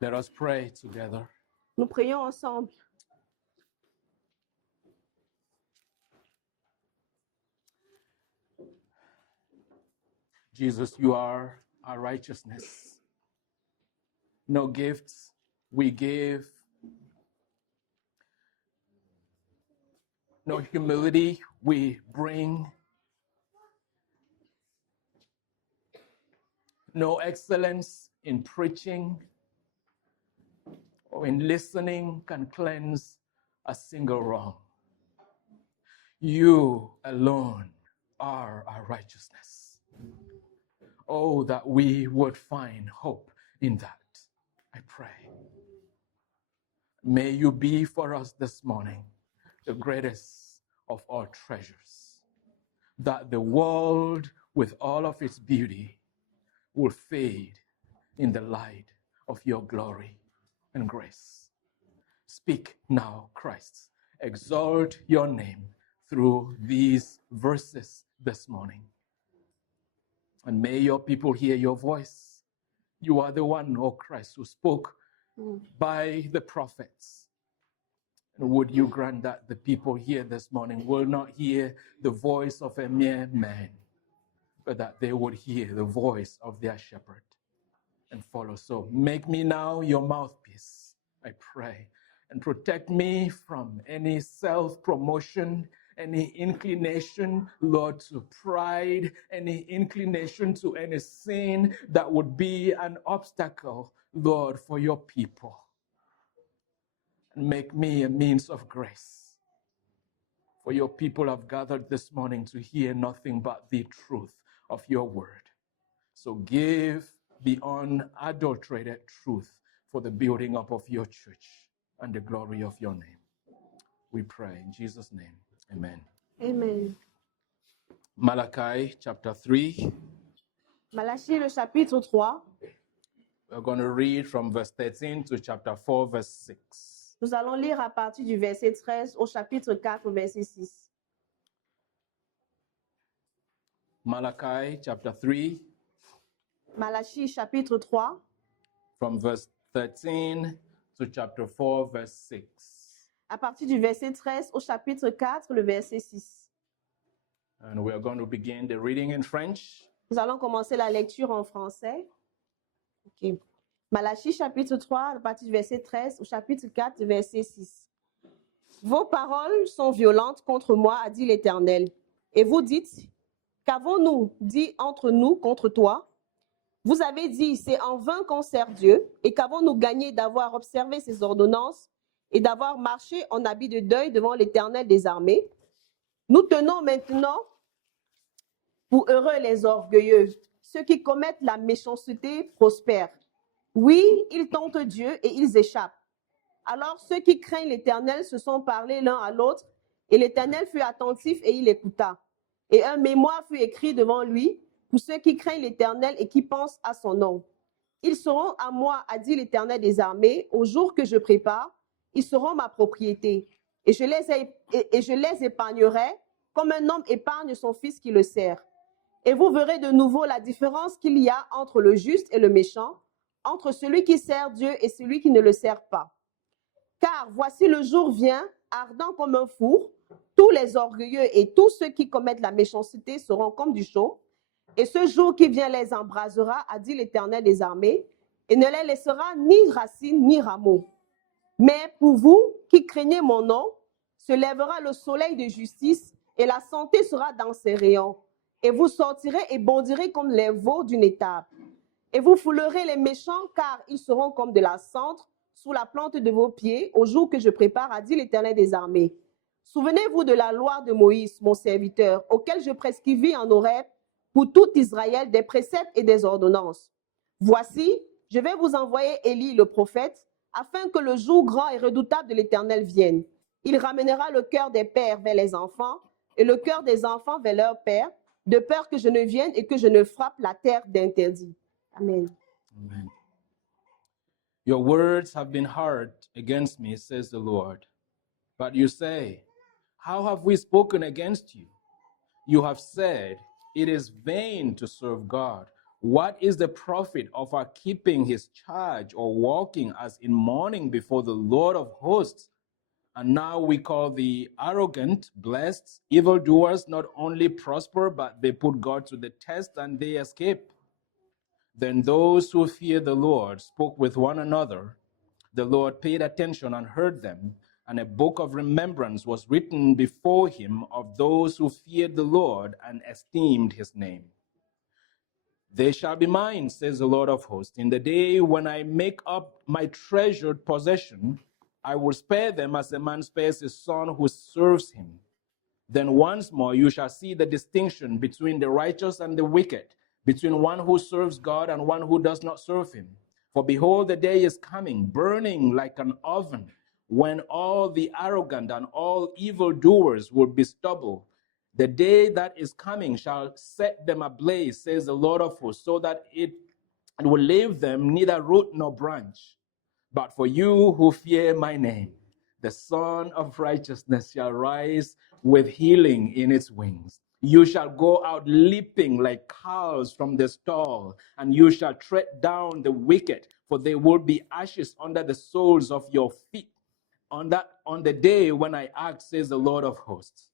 Let us pray together. Nous prions ensemble. Jesus, you are our righteousness. No gifts we give, no humility we bring, no excellence in preaching or in listening can cleanse a single wrong. You alone are our righteousness. Oh, that we would find hope in that, I pray. May you be for us this morning the greatest of all treasures, that the world with all of its beauty will fade in the light of your glory and grace. Speak now, Christ. Exalt your name through these verses this morning. And may your people hear your voice. You are the one, oh Christ, who spoke by the prophets. And would you grant that the people here this morning will not hear the voice of a mere man, but that they would hear the voice of their shepherd and follow. So make me now your mouthpiece, I pray, and protect me from any self-promotion, any inclination, Lord, to pride, any inclination to any sin that would be an obstacle, Lord, for your people. And make me a means of grace. For your people have gathered this morning to hear nothing but the truth of your word. So give the unadulterated truth for the building up of your church and the glory of your name. We pray in Jesus' name. Amen. Amen. Malachi chapter 3. Malachie, le chapitre 3. We're going to read from verse 13 to chapter 4, verse 6. Nous allons lire à partir du verset 13 au chapitre 4, verset 6. Malachi chapter 3, Malachie, chapitre 3, from verse 13 to chapter 4, verse 6. à partir du verset 13 au chapitre 4, le verset 6. And we are going to begin the reading in French. Nous allons commencer la lecture en français. Ok. Malachie, chapitre 3, à partir du verset 13 au chapitre 4, verset 6. Vos paroles sont violentes contre moi, a dit l'Éternel. Et vous dites, qu'avons-nous dit entre nous contre toi? Vous avez dit, c'est en vain qu'on sert Dieu, et qu'avons-nous gagné d'avoir observé ses ordonnances et d'avoir marché en habit de deuil devant l'Éternel des armées? Nous tenons maintenant pour heureux les orgueilleux. Ceux qui commettent la méchanceté prospèrent. Oui, ils tentent Dieu et ils échappent. Alors ceux qui craignent l'Éternel se sont parlé l'un à l'autre, et l'Éternel fut attentif et il écouta. Et un mémoire fut écrit devant lui pour ceux qui craignent l'Éternel et qui pensent à son nom. Ils seront à moi, a dit l'Éternel des armées, au jour que je prépare, ils seront ma propriété. Et je les épargnerai comme un homme épargne son fils qui le sert. Et vous verrez de nouveau la différence qu'il y a entre le juste et le méchant, entre celui qui sert Dieu et celui qui ne le sert pas. Car voici le jour vient, ardent comme un four, tous les orgueilleux et tous ceux qui commettent la méchanceté seront comme du chaux, et ce jour qui vient les embrasera, a dit l'Éternel des armées, et ne les laissera ni racines ni rameaux. Mais pour vous qui craignez mon nom, se lèvera le soleil de justice, et la santé sera dans ses rayons, et vous sortirez et bondirez comme les veaux d'une étable. Et vous foulerez les méchants, car ils seront comme de la cendre sous la plante de vos pieds, au jour que je prépare, a dit l'Éternel des armées. Souvenez-vous de la loi de Moïse, mon serviteur, auquel je prescrivis en Horeb pour tout Israël des préceptes et des ordonnances. Voici, je vais vous envoyer Élie le prophète, afin que le jour grand et redoutable de l'Éternel vienne. Il ramènera le cœur des pères vers les enfants et le cœur des enfants vers leurs pères, de peur que je ne vienne et que je ne frappe la terre d'interdit. Amen. Amen. Your words have been hard against me, says the Lord. But you say, how have we spoken against you? You have said, it is vain to serve God What is the profit of our keeping his charge or walking as in mourning before the Lord of hosts? And now we call the arrogant blessed. Evildoers not only prosper, but they put God to the test and they escape. Then those who feared the Lord spoke with one another. The Lord paid attention and heard them, and a book of remembrance was written before him of those who feared the Lord and esteemed his name. They shall be mine, says the Lord of hosts. In the day when I make up my treasured possession, I will spare them as a man spares his son who serves him. Then once more you shall see the distinction between the righteous and the wicked, between one who serves God and one who does not serve him. For behold, the day is coming, burning like an oven, when all the arrogant and all evildoers will be stubble. The day that is coming shall set them ablaze, says the Lord of hosts, so that it will leave them neither root nor branch. But for you who fear my name, the Son of Righteousness shall rise with healing in its wings. You shall go out leaping like cows from the stall, and you shall tread down the wicked, for they will be ashes under the soles of your feet. On the day when I act, says the Lord of hosts,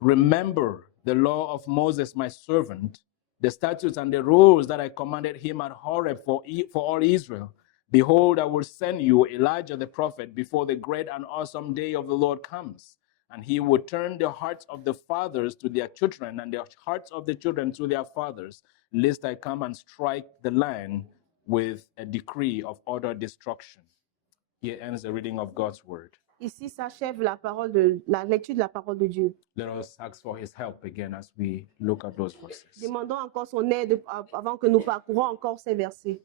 remember the law of Moses, my servant, the statutes and the rules that I commanded him at Horeb for all Israel. Behold, I will send you Elijah the prophet before the great and awesome day of the Lord comes. And he will turn the hearts of the fathers to their children and the hearts of the children to their fathers, lest I come and strike the land with a decree of utter destruction. Here ends the reading of God's word. Ici s'achève la lecture de la parole de Dieu. Let us ask for his help again as we look at those verses. Demandons encore son aide avant que nous parcourons encore ces versets.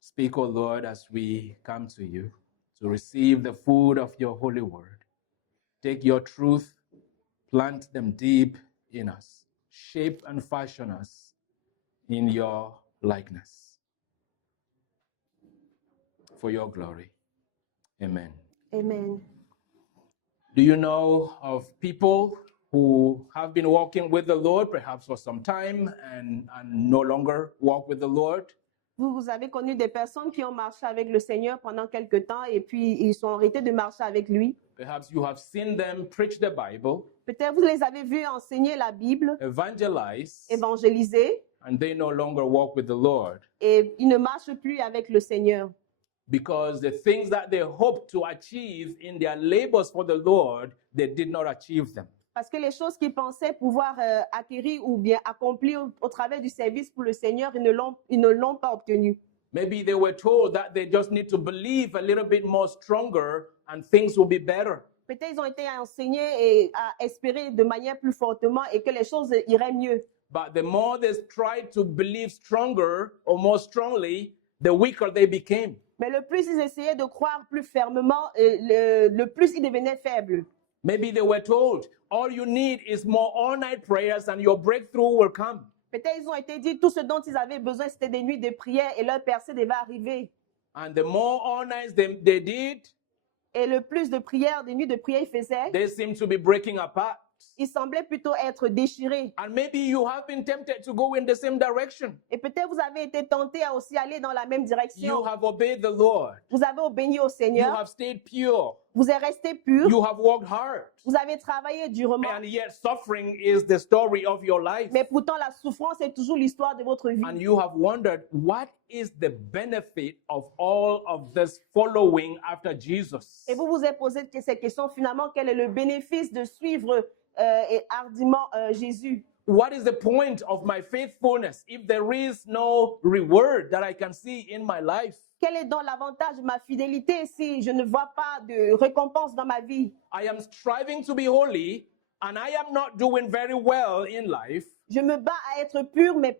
Speak, O Lord, as we come to you to receive the food of your holy word. Take your truth, plant them deep in us, shape and fashion us in your likeness. For your glory. Amen. Amen. Do you know of people who have been walking with the Lord, perhaps for some time, and no longer walk with the Lord? Vous avez connu des personnes qui ont marché avec le Seigneur pendant quelque temps et puis ils sont arrêtés de marcher avec lui. Perhaps you have seen them preach the Bible, Peut-être vous les avez vus enseigner la Bible, evangelize, évangéliser, and they no longer walk with the Lord et ils ne marchent plus avec le Seigneur. because the things that they hoped to achieve in their labors for the Lord, they did not achieve them. Parce que les choses qu'ils pensaient pouvoir acquérir ou bien accomplir au travers du service pour le Seigneur, ils ne l'ont pas obtenu. Maybe they were told that they just need to believe a little bit more stronger and things will be better. Peut-être ils ont été enseignés et à espérer de manière plus fortement et que les choses iraient mieux. But the more they tried to believe stronger or more strongly, the weaker they became. Mais le plus ils essayaient de croire plus fermement, le plus ils devenaient faibles. Maybe they were told, all you need is more all-night prayers and your breakthrough will come. Peut-être ils ont été dit tout ce dont ils avaient besoin, c'était des nuits de prière et leur percée devait arriver. And the more all-nights they did, Et le plus de prières, des nuits de prière ils faisaient, they seemed to be breaking apart. ils semblaient plutôt être déchirés. And maybe you have been tempted to go in the same direction. Et peut-être vous avez été tentés à aussi aller dans la même You direction. have obeyed the Lord. Vous avez obéi au You Seigneur, have stayed pure. vous êtes resté pur, You have worked hard. vous avez travaillé durement. And yet suffering is the story of your life. Mais pourtant, la souffrance est toujours l'histoire de votre vie. And you have wondered, what is the benefit of all of this following after Jesus? Et vous vous êtes posé cette question, finalement, quel est le bénéfice de suivre et hardiment Jésus? What is the point of my faithfulness if there is no reward that I can see in my life? Quel est donc l'avantage de ma fidélité si je ne vois pas de récompense dans ma vie? I am striving to be holy and I am not doing very well in life. Je me bats à être pur, mais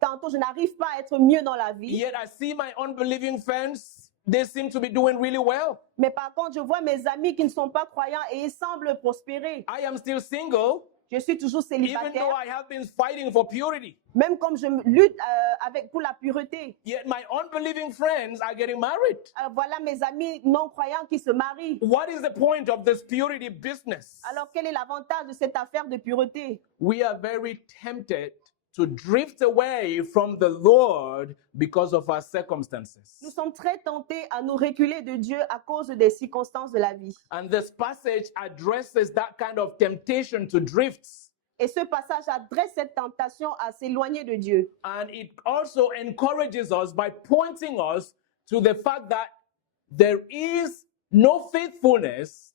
tantôt je n'arrive pas à être mieux dans la vie. Yet I see my unbelieving friends, they seem to be doing really well. Mais par contre, je vois mes amis qui ne sont pas croyants et ils semblent prospérer. I am still single, Je suis toujours even though célibataire, I have been fighting for purity. même comme je lutte pour la pureté. Yet my unbelieving friends are getting married. Alors voilà mes amis non-croyants qui se marient. What is the point of this purity business? Alors quel est l'avantage de cette affaire de pureté? We are very tempted to drift away from the Lord because of our circumstances. Nous sommes très tentés à nous reculer de Dieu à cause des circonstances de la vie. And this passage addresses that kind of temptation to drift. Et ce passage adresse cette tentation à s'éloigner de Dieu. And it also encourages us by pointing us to the fact that there is no faithfulness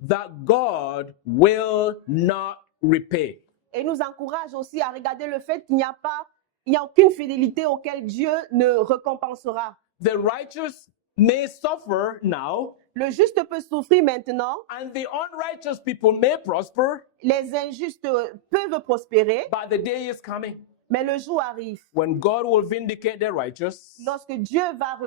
that God will not repay. Et nous encourage aussi à regarder le fait qu'il n'y a aucune fidélité auquel Dieu ne récompensera. The righteous may suffer now, Le juste peut souffrir maintenant, and the unrighteous people may prosper, les injustes peuvent prospérer, but the day is coming mais le jour arrive. when God will vindicate the righteous. Lorsque Dieu va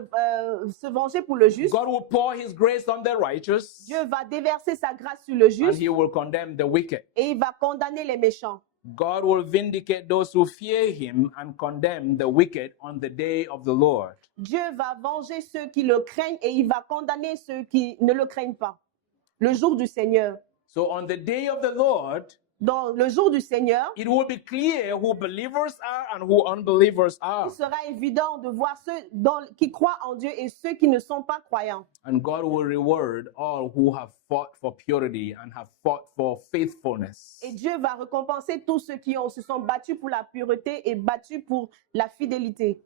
se venger pour le juste, God will pour his grace on the righteous, Dieu va déverser sa grâce sur le and juste he will condemn the wicked. et il va condamner les méchants. God will vindicate those who fear him and condemn the wicked on the day of the Lord. Dieu va venger ceux qui le craignent et il va condamner ceux qui ne le craignent pas. Le jour du Seigneur. So on the day of the Lord, Dans le jour du Seigneur, it will be clear who believers are and who unbelievers are. il sera évident de voir ceux qui croient en Dieu et ceux qui ne sont pas croyants. And God will reward all who have fought for purity and have fought for faithfulness. Et Dieu va récompenser tous ceux qui se sont battus pour la pureté et battus pour la fidélité.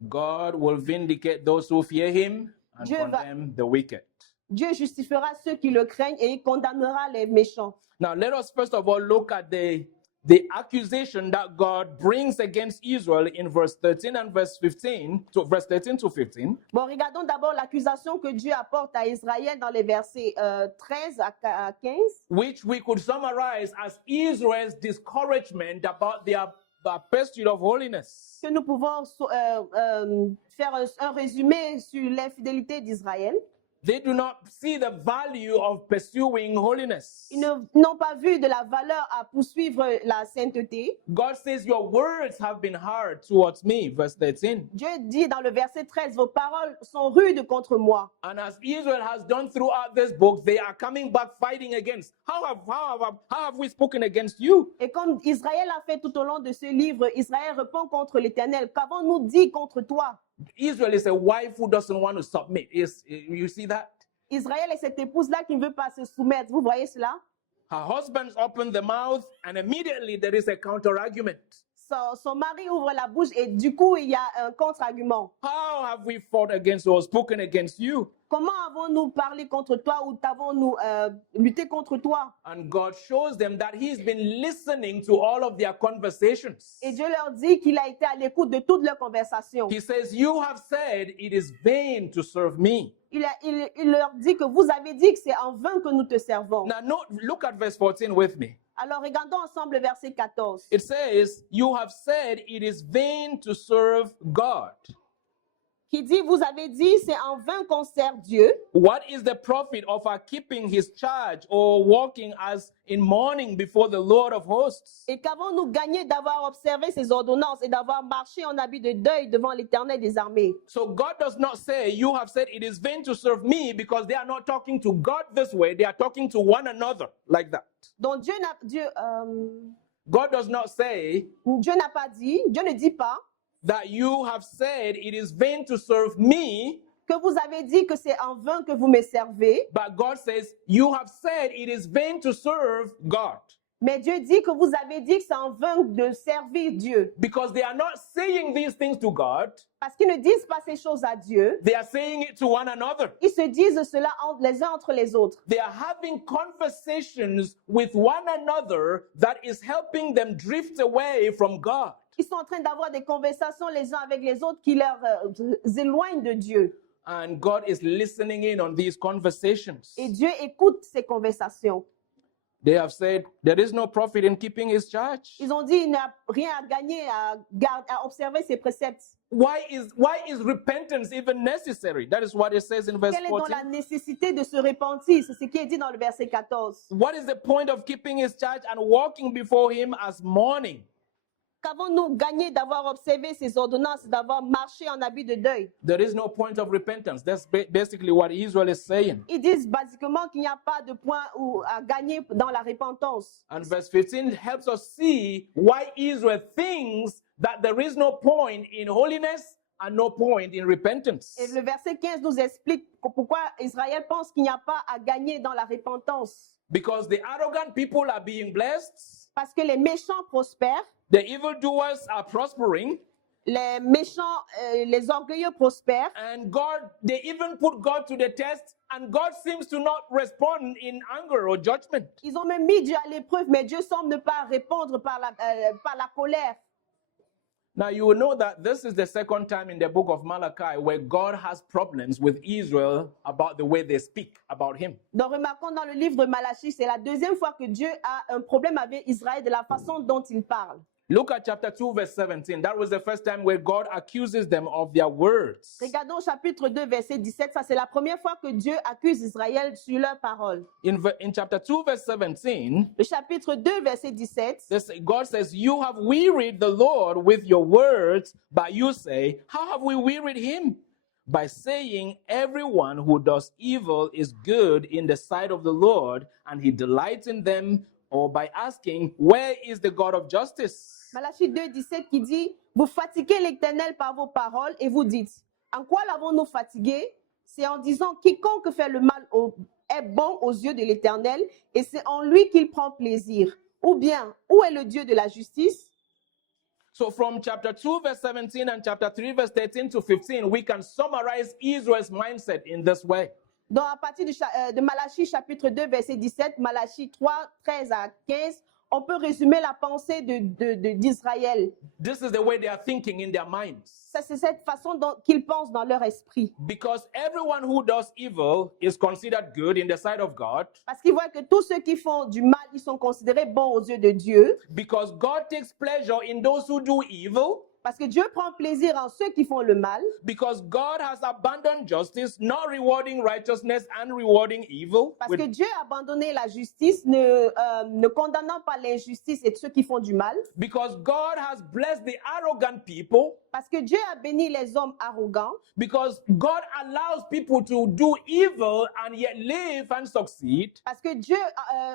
God will vindicate those who fear him and Dieu va- condemn the wicked. Dieu justifiera ceux qui le craignent et il condamnera les méchants. Now, let us first of all look at the accusation that God brings against Israel in verse 13 and verse 15 to verse 13 to 15. Bon, regardons d'abord l'accusation que Dieu apporte à Israël dans les versets 13 à 15, Which we could summarize as Israel's discouragement about their pursuit of holiness. que nous pouvons faire un résumé sur l'infidélité d'Israël. They do not see the value of pursuing holiness. Ils n'ont pas vu de la valeur à poursuivre la sainteté. God says, your words have been hard towards me, verse 13. Dieu dit dans le verset 13, vos paroles sont rudes contre moi. And as Israel has done throughout this book, they are coming back fighting against. How have we spoken against you? Et comme Israël a fait tout au long de ce livre, Israël répond contre l'Éternel. Qu'avons-nous dit contre toi? Israel is a wife who doesn't want to submit. You see that? Israël est cette épouse-là qui ne veut pas se soumettre. Vous voyez cela? Her husband opened the mouth, and immediately there is a counter-argument. Son mari ouvre la bouche et du coup, il y a un contre-argument. How have we fought against or spoken against you? Comment avons-nous parlé contre toi ou avons-nous lutté contre toi? And God shows them that he's been listening to all of their conversations. Et Dieu leur dit qu'il a été à l'écoute de toutes leurs conversations. He says, you have said it is vain to serve me. Il leur dit que vous avez dit que c'est en vain que nous te servons. Now, look at verse 14 with me. Alors, regardons ensemble le verset 14. It says, you have said it is vain to serve God. Qui dit, vous avez dit, c'est en vain qu'on sert Dieu. What is the profit of our keeping his charge or walking as in mourning before the Lord of hosts? Et qu'avons-nous gagné d'avoir observé ses ordonnances et d'avoir marché en habit de deuil devant l'Éternel des armées? So God does not say, you have said it is vain to serve me, because they are not talking to God this way. They are talking to one another like that. Donc God does not say Dieu ne dit pas that you have said it is vain to serve me, que vous avez dit que c'est en vain que vous me servez, but God says you have said it is vain to serve God. mais Dieu dit que vous avez dit que c'est en vain de servir Dieu. Because they are not saying these things to God, Parce qu'ils ne disent pas ces choses à Dieu, they are saying it to one another. ils se disent cela les uns entre les autres. They are having conversations with one another that is helping them drift away from God. Ils sont en train d'avoir des conversations les uns avec les autres qui leur éloignent de Dieu. And God is listening in on these conversations. Et Dieu écoute ces conversations. They have said there is no profit in keeping his charge. Ils ont dit il n'y a rien à gagner à observer ses préceptes. Why is repentance even necessary? That is what it says in verse Quelle est donc 14. la nécessité de se repentir? C'est ce qui est dit dans le verset 14. What is the point of keeping his charge and walking before him as mourning? Qu'avons-nous gagné d'avoir observé ces ordonnances, d'avoir marché en habit de deuil? There is no point of repentance. That's basically what Israel is saying. Ils disent basiquement qu'il n'y a pas de point à gagner dans la repentance. And verse 15 helps us see why Israel thinks that there is no point in holiness and no point in repentance. Et le verset 15 nous explique pourquoi Israël pense qu'il n'y a pas à gagner dans la repentance. Because the arrogant people are being blessed, Parce que les méchants prospèrent, the evildoers are prospering, les méchants, les orgueilleux prospèrent, and God, they even put God to the test, and God seems to not respond in anger or judgment. ils ont même mis Dieu à l'épreuve, mais Dieu semble ne pas répondre par la colère. Now, you will know that this is the second time in the book of Malachi where God has problems with Israel about the way they speak about him. Donc, remarquons dans le livre de Malachie, c'est la deuxième fois que Dieu a un problème avec Israël de la façon dont il parle. Look at chapter 2, verse 17. That was the first time where God accuses them of their words. Regardons chapitre 2, verset 17. Ça, c'est la première fois que Dieu accuse Israël sur leurs paroles. In chapter 2, verse 17, Le chapitre 2, verset 17. God says, "You have wearied the Lord with your words, but you say, how have we wearied him? By saying, everyone who does evil is good in the sight of the Lord, and he delights in them, or by asking, where is the God of justice?" Malachie 2, 17 qui dit, vous fatiguez l'Éternel par vos paroles et vous dites, en quoi l'avons-nous fatigué? C'est en disant, quiconque fait le mal est bon aux yeux de l'Éternel et c'est en lui qu'il prend plaisir. Ou bien, où est le Dieu de la justice? So from chapter 2, verse 17 and chapter 3, verse 13 to 15, we can summarize Israel's mindset in this way. Donc, à partir de Malachie chapitre 2, verset 17, Malachie 3, 13 à 15, on peut résumer la pensée d'Israël. This is the way they are thinking in their minds. Ça, c'est cette façon dont qu'ils pensent dans leur esprit. Because everyone who does evil is considered good in the sight of God. Parce qu'ils voient que tous ceux qui font du mal, ils sont considérés bons aux yeux de Dieu. Because God takes pleasure in those who do evil. Parce que Dieu prend plaisir en ceux qui font le mal. Because God has abandoned justice, not rewarding righteousness and rewarding evil. Parce que Dieu a abandonné la justice, ne condamnant pas l'injustice et ceux qui font du mal. Because God has blessed the arrogant people. Parce que Dieu a béni les hommes arrogants. Because God allows people to do evil and yet live and succeed. Parce que Dieu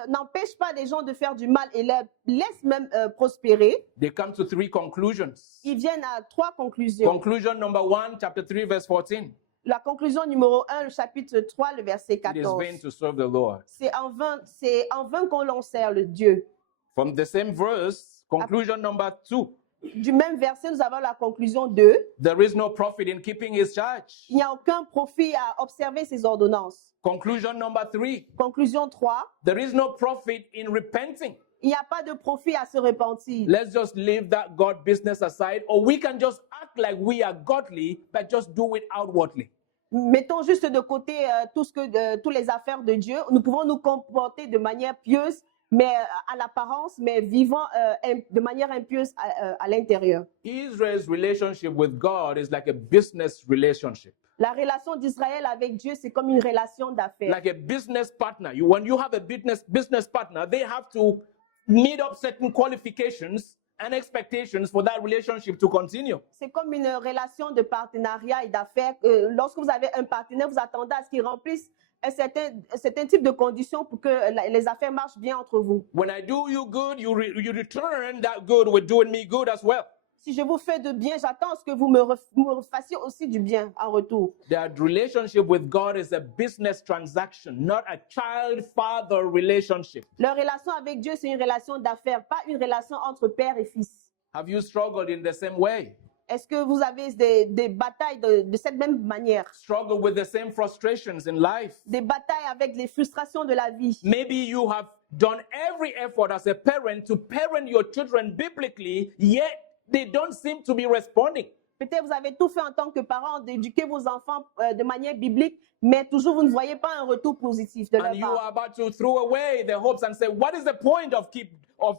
n'empêche pas les gens de faire du mal et les laisse même prospérer. They come to three conclusions. Ils viennent à trois conclusions. Conclusion number 1, chapter 3, verse 14. La conclusion numéro 1, le chapitre 3, le verset It is 14. vain to serve the Lord. C'est en vain qu'on l'on sert le Dieu. From the same verse, conclusion number 2. Du même verset, nous avons la conclusion 2. There is no profit in keeping his charge. Il n'y a aucun profit à observer ces ordonnances. Conclusion number 3. Conclusion 3. There is no profit in repenting. Il n'y a pas de profit à se repentir. Let's just leave that God business aside, or we can just act like we are godly, but just do it outwardly. Mettons juste de côté toutes les affaires de Dieu. Nous pouvons nous comporter de manière pieuse, mais à l'apparence, mais vivant de manière impieuse à l'intérieur. Israel's relationship with God is like a business relationship. La relation d'Israël avec Dieu, c'est comme une relation d'affaires. Like a business partner. When you have a business partner, they have to meet up certain qualifications and expectations for that relationship to continue. C'est comme une relation de partenariat et d'affaires. Lorsque vous avez un partenaire, vous attendez à ce qu'il remplisse un certain type de conditions pour que les affaires marchent bien entre vous. When I do you good, you return that good with doing me good as well. Si je vous fais de bien, j'attends à ce que vous me fassiez aussi du bien en retour. That relationship with God is a business transaction, not a child-father relationship. Leur relation avec Dieu, c'est une relation d'affaires, pas une relation entre père et fils. Have you struggled in the same way? Est-ce que vous avez des batailles de cette même manière? Struggle with the same frustrations in life? Des batailles avec les frustrations de la vie. Maybe you have done every effort as a parent to parent your children biblically, yet they don't seem to be responding. Peut-être vous avez tout fait en tant que parent d'éduquer vos enfants de manière biblique, mais toujours vous ne voyez pas un retour positif de leur And you are part. about to throw away the hopes and say, what is the point of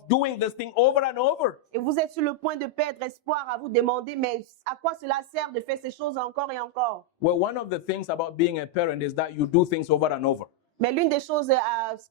doing this thing over and over? Et vous êtes sur le point de perdre espoir à vous demander, mais à quoi cela sert de faire ces choses encore et encore? Well, one of the things about being a parent is that you do things over and over. Mais l'une des choses,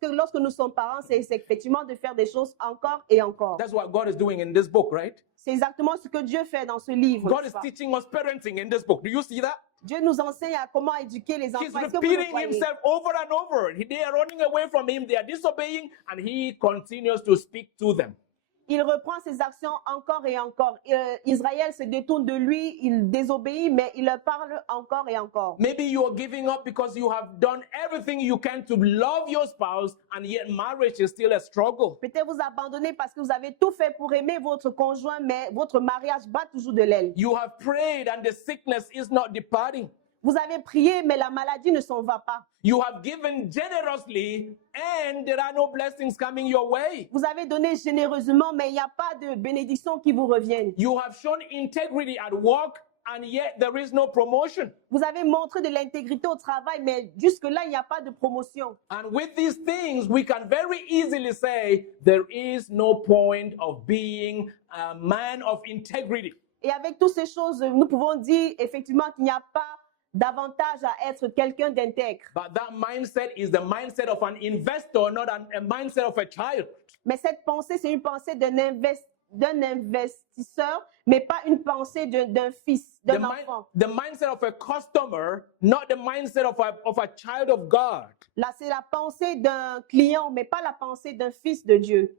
lorsque nous sommes parents, c'est effectivement de faire des choses encore et encore. That's what God is doing in this book, right? C'est exactement ce que Dieu fait dans ce livre. God n'est-ce is pas? teaching us parenting in this book. Do you see that? Dieu nous enseigne à comment éduquer les He's enfants. Est-ce que vous le repeating voyez? himself over and over. They are running away from him, they are disobeying, and he continues to speak to them. Il reprend ses actions encore et encore. Israël se détourne de lui, il désobéit, mais il leur parle encore et encore. Maybe you are giving up because you have done everything you can to love your spouse, and yet marriage is still a struggle. Peut-être vous abandonnez parce que vous avez tout fait pour aimer votre conjoint, mais votre mariage bat toujours de l'aile. You have prayed, and the sickness is not departing. Vous avez prié, mais la maladie ne s'en va pas. You have given generously, and there are no blessings coming your way. Vous avez donné généreusement, mais il n'y a pas de bénédiction qui vous reviennent. You have shown integrity at work, and yet there is no promotion. Vous avez montré de l'intégrité au travail, mais jusque-là, il n'y a pas de promotion. And with these things, we can very easily say there is no point of being a man of integrity. Et avec toutes ces choses, nous pouvons dire effectivement qu'il n'y a pas d'avantage à être quelqu'un d'intègre. But that mindset is the mindset of an investor, not a mindset of a child. Mais cette pensée, c'est une pensée d'un investisseur, mais pas une pensée d'un fils, d'un enfant. The mindset of a customer, not the mindset of a child of God. Là, c'est la pensée d'un client, mais pas la pensée d'un fils de Dieu.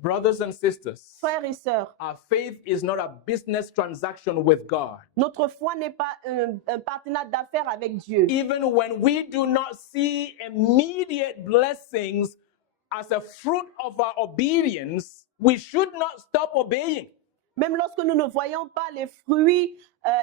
Brothers and sisters, Frères et sœurs, our faith is not a business transaction with God. notre foi n'est pas un partenariat d'affaires avec Dieu. Even when we do not see immediate blessings as a fruit of our obedience, we should not stop obeying. Même lorsque nous ne voyons pas les fruits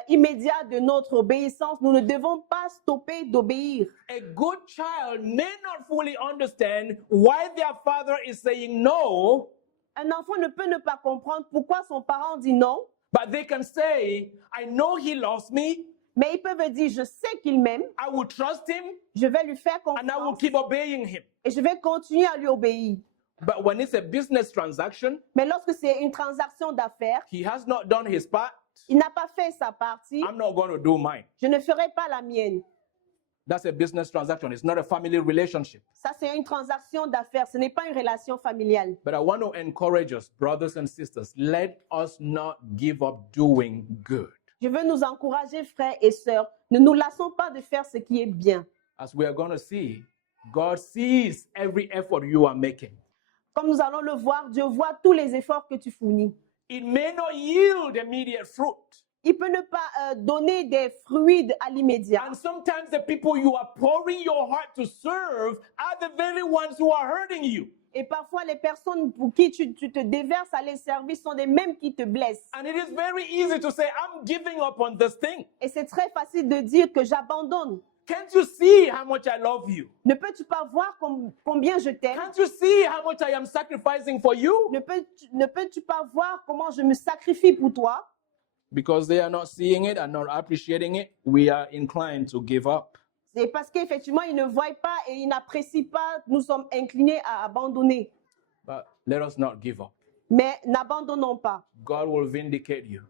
immédiats de notre obéissance, nous ne devons pas stopper d'obéir. A good child may not fully understand why their father is saying no, Un enfant ne peut ne pas comprendre pourquoi son parent dit non, but they can say, I know he loves me, mais ils peuvent dire, je sais qu'il m'aime, I will trust him, je vais lui faire and I will confiance keep obeying him. et je vais continuer à lui obéir. But when it's a business transaction, Mais lorsque c'est une transaction d'affaires, he has not done his part, il n'a pas fait sa partie, I'm not going to do mine. je ne ferai pas la mienne. That's a business transaction. It's not a family relationship. Ça, c'est une transaction d'affaires, ce n'est pas une relation familiale. But I want to encourage us, brothers and sisters, let us not give up doing good. Je veux nous encourager, frères et sœurs, ne nous lassons pas de faire ce qui est bien. As we are going to see, God sees every effort you are making. Comme nous allons le voir, Dieu voit tous les efforts que tu fournis. It may not yield immediate fruit. Il peut ne pas donner des fruits à l'immédiat. And sometimes the people you are pouring your heart to serve are the very ones who are hurting you. Et parfois, les personnes pour qui tu te déverses à les servir sont les mêmes qui te blessent. And it is very easy to say, I'm giving up on this thing. Et c'est très facile de dire que j'abandonne. Can't you see how much I love you? Ne peux-tu pas voir combien je t'aime? Can't you see how much I am sacrificing for you? Ne peux-tu pas voir comment je me sacrifie pour toi? Because they are not seeing it and not appreciating it, we are inclined to give up. C'est parce qu'effectivement, ils ne voient pas et ils n'apprécient pas. Nous sommes inclinés à abandonner. But let us not give up. Mais n'abandonnons pas. God will vindicate you.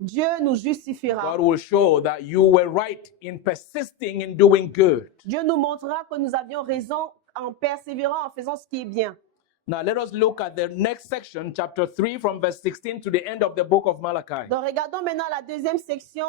Dieu nous justifiera. God will show that you were right in persisting in doing good. Dieu nous montrera que nous avions raison en persévérant, en faisant ce qui est bien. Now let us look at the next section, chapter 3, from verse 16 to the end of the book of Malachi. Donc, regardons maintenant la deuxième section,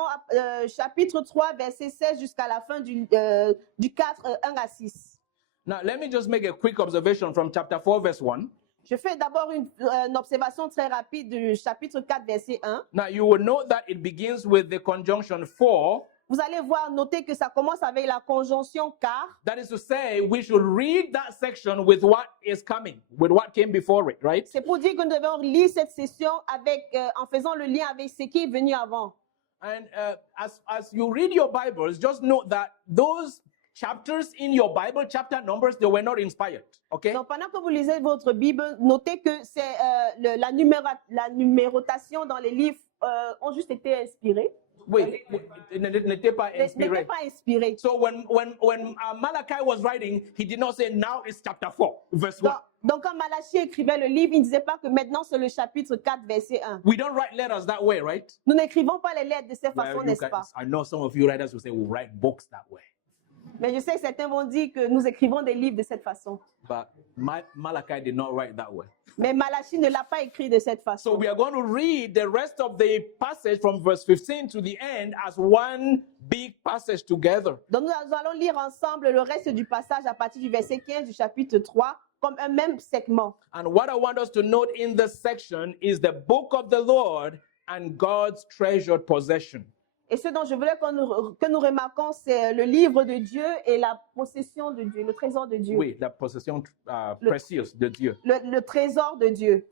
chapitre 3, verset 16 jusqu'à la fin du 4, 1 à 6. Now let me just make a quick observation from chapter 4, verse 1. Je fais d'abord une observation très rapide du chapitre 4, verset 1. Now you will note that it begins with the conjunction for. Vous allez voir, noter que ça commence avec la conjonction car. That is to say, we should read that section with what is coming, with what came before it, right? C'est pour dire que nous devons lire cette session avec, en faisant le lien avec ce qui est venu avant. And as you read your Bibles, just note that those chapters in your Bible, chapter numbers, they were not inspired, okay? Donc, pendant que vous lisez votre Bible, notez que c'est la numérotation dans les livres ont juste été inspirées. Wait, n'était pas N'était inspiré. pas inspiré. So when Malachi was writing, he did not say now it's chapter 4, verse 1. Donc, quand Malachie écrivait le livre, il ne disait pas que maintenant c'est le chapitre 4, verset 1. We don't write letters that way, right? Nous n'écrivons pas les lettres de cette Well, façon, you n'est-ce guys, pas? I know some of you writers will say we write books that way. Mais je sais que certains vont dire que nous écrivons des livres de cette façon. But Malachi did not write that way. Mais Malachie ne l'a pas écrit de cette So façon. we are going to read the rest of the passage from verse 15 to the end as one big passage together. Donc nous allons lire ensemble le reste du passage à partir du verset 15 du chapitre 3 comme un même segment. And what I want us to note in this section is the book of the Lord and God's treasured possession. Et ce dont je voulais que nous remarquons, c'est le livre de Dieu et la possession de Dieu, le trésor de Dieu. Oui, la possession précieuse de Dieu. Le trésor de Dieu.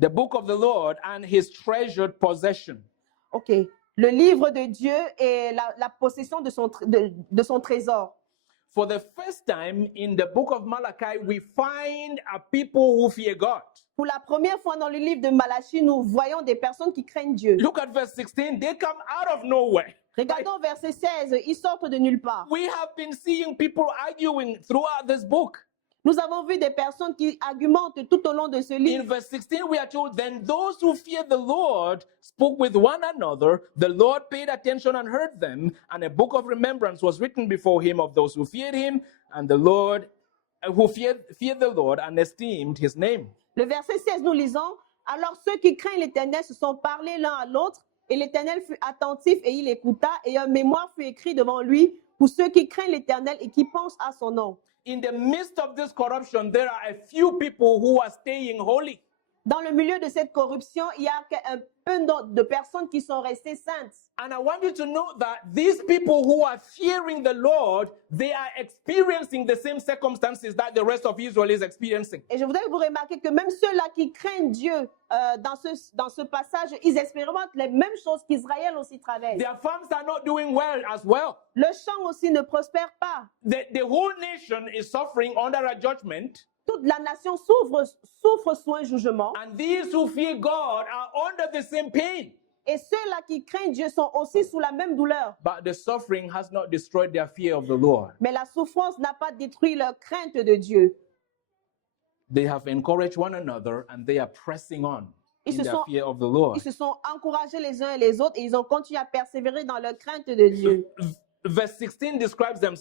The book of the Lord and his treasured possession. OK. Le livre de Dieu et la possession de son trésor. For the first time in the book of Malachi, we find a people who fear God. Pour la première fois dans le livre de Malachie, nous voyons des personnes qui craignent Dieu. Look at verse 16. They come out of nowhere. Regardons verset 16, ils sortent de nulle part. We have been seeing people arguing throughout this book. Nous avons vu des personnes qui argumentent tout au long de ce In livre. verse 16, we are told, then those who fear the Lord spoke with one another. The Lord paid attention and heard them, and a book of remembrance was written before him of those who feared him, and the Lord, who feared the Lord and esteemed his name. Le verset 16, nous lisons, « Alors ceux qui craignent l'Éternel se sont parlés l'un à l'autre, et l'Éternel fut attentif et il écouta, et un mémoire fut écrit devant lui pour ceux qui craignent l'Éternel et qui pensent à son nom. » In the midst of this corruption, there are a few people who are staying holy. Dans le milieu de cette corruption, il y a un peu de personnes qui sont restées saintes. And I want you to know that these people who are fearing the Lord, they are experiencing the same circumstances that the rest of Israel is experiencing. Et je voudrais que vous remarquiez que même ceux-là qui craignent Dieu dans ce passage, ils expérimentent les mêmes choses qu'Israël aussi traverse. Their farms are not doing well as well. Le champ aussi ne prospère pas. The whole nation is suffering under a judgment. Toute la nation souffre sous un jugement. And these who fear God are under the same pain. Et ceux-là qui craignent Dieu sont aussi sous la même douleur. But the suffering has not destroyed their fear of the Lord. Mais la souffrance n'a pas détruit leur crainte de Dieu. They have encouraged one another and they are pressing on Ils in se their sont- fear of the Lord. Ils se sont encouragés les uns et les autres et ils ont continué à persévérer dans leur crainte de Dieu. Verse 16 describes them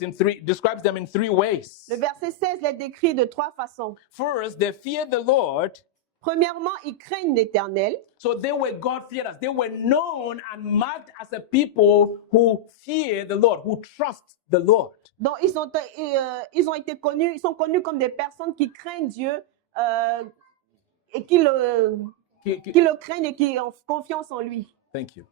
in three ways. Le verset 16 les décrit de trois façons. First, they fear the Lord. Premièrement, ils craignent l'Éternel. So they were God-fearers. They were known and marked as a people who fear the Lord, who trust the Lord. Donc, ils sont connus comme des personnes qui craignent Dieu et qui le craignent et qui ont confiance en lui. Thank you.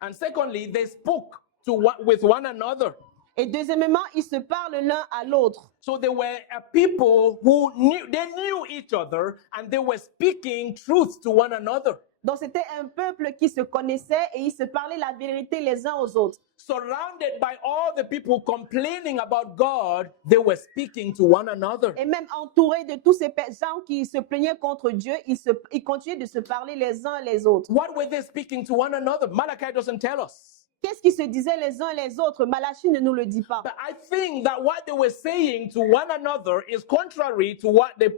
And secondly, they spoke with one another. Et deuxièmement, ils se parlent l'un à l'autre. So they were a people who knew each other and they were speaking truth to one another. Donc, c'était un peuple qui se connaissait et ils se parlaient la vérité les uns aux autres. Surrounded by all the people complaining about God, they were speaking to one another. Et même entourés de tous ces gens qui se plaignaient contre Dieu, ils continuaient de se parler les uns les autres. What were they speaking to one another? Malachi doesn't tell us. Qu'est-ce qu'ils se disaient les uns les autres? Malachie ne nous le dit pas. But I think that what they were saying to one another is contrary to what the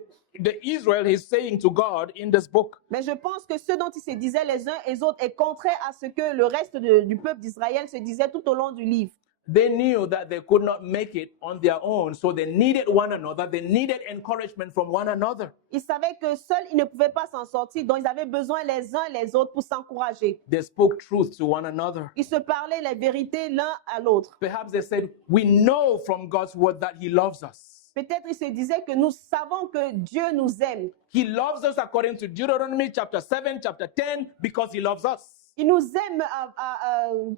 Israel is saying to God in this book. Mais je pense que ce dont ils se disaient les uns et les autres est contraire à ce que le reste du peuple d'Israël se disait tout au long du livre. They knew that they could not make it on their own, so they needed one another. They needed encouragement from one another. Ils savaient que seuls ils ne pouvaient pas s'en sortir, donc ils avaient besoin les uns les autres pour s'encourager. They spoke truth to one another. Ils se parlaient les vérités l'un à l'autre. Perhaps they said, we know from God's word that he loves us. Peut-être ils se disaient que nous savons que Dieu nous aime. He loves us according to Deuteronomy chapter 7, chapter 10, because he loves us. Il nous aime,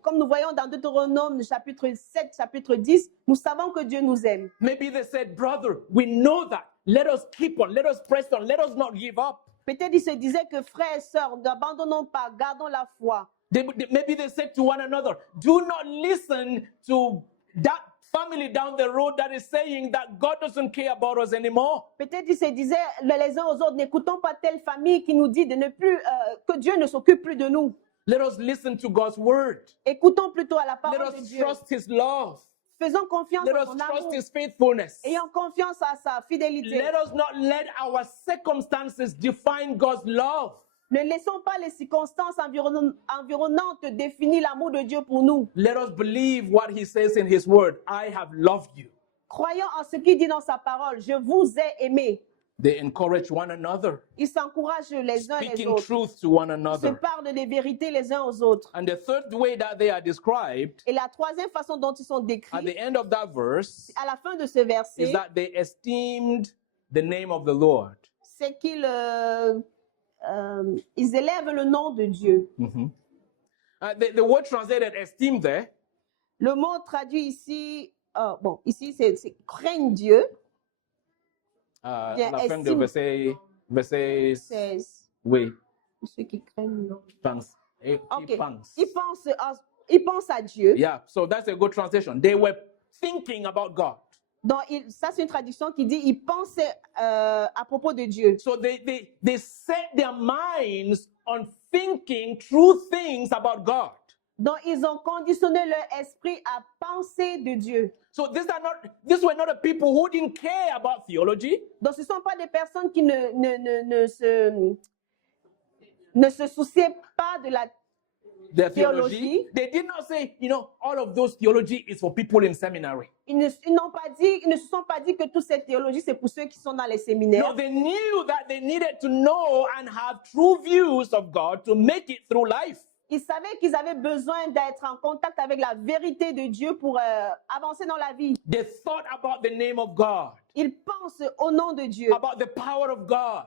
comme nous voyons dans Deutéronome chapitre 7, chapitre 10, nous savons que Dieu nous aime. Maybe they said, brother, we know that. Let us keep on. Let us press on. Let us not give up. Peut-être ils se disaient que frères et sœurs, n'abandonnons pas, gardons la foi. Maybe they said to one another, do not listen to that family down the road that is saying that God doesn't care about us anymore. Peut-être ils se disaient les uns aux autres, n'écoutons pas telle famille qui nous dit de ne plus, que Dieu ne s'occupe plus de nous. Let us listen to God's word. Écoutons plutôt à la Let parole de us Dieu. trust his love. Faisons confiance Let en us son trust amour. his faithfulness. Ayons confiance à sa fidélité. Let us not let our circumstances define God's love. Ne laissons pas les circonstances environnantes définir l'amour de Dieu pour nous. Let us believe what he says in his word. I have loved you. Croyons en ce qu'il dit dans sa parole. Je vous ai aimé. They encourage one another, Ils s'encouragent les uns les speaking autres. truth to one Ils se another. parlent des vérités les uns aux autres. And the third way that they are described Et la troisième façon dont ils sont at décrits, the end of that verse à la fin de ce is verset, that they esteemed the name of the Lord. c'est qu'ils ils élèvent le nom de Dieu. The word translated esteem there Le mot traduit ici, bon, ici c'est craignent Dieu. Bien, la fin de estime. verset C'est oui, ceux qui craignent. pense. Ok. Pense. Ils pensent à Dieu. Yeah, so that's a good translation. They were thinking about God. Donc, ça, c'est une traduction qui dit ils pensaient à propos de Dieu. So they set their minds on thinking true things about God. Donc, ils ont conditionné leur esprit à penser de Dieu. So these were not the people who didn't care about theology. Donc, ce ne sont pas des personnes qui ne se souciaient pas de la Their Theology. theology. They did not say, all of those theology is for people in seminary. ils ne se sont pas dit que toute cette théologie, c'est pour ceux qui sont dans les No, séminaires. they knew that they needed to know and have true views of God to make it through life. Ils savaient qu'ils avaient besoin d'être en contact avec la vérité de Dieu pour avancer dans la vie. They thought about the name of God, Ils pensent au nom de Dieu, about the power of God,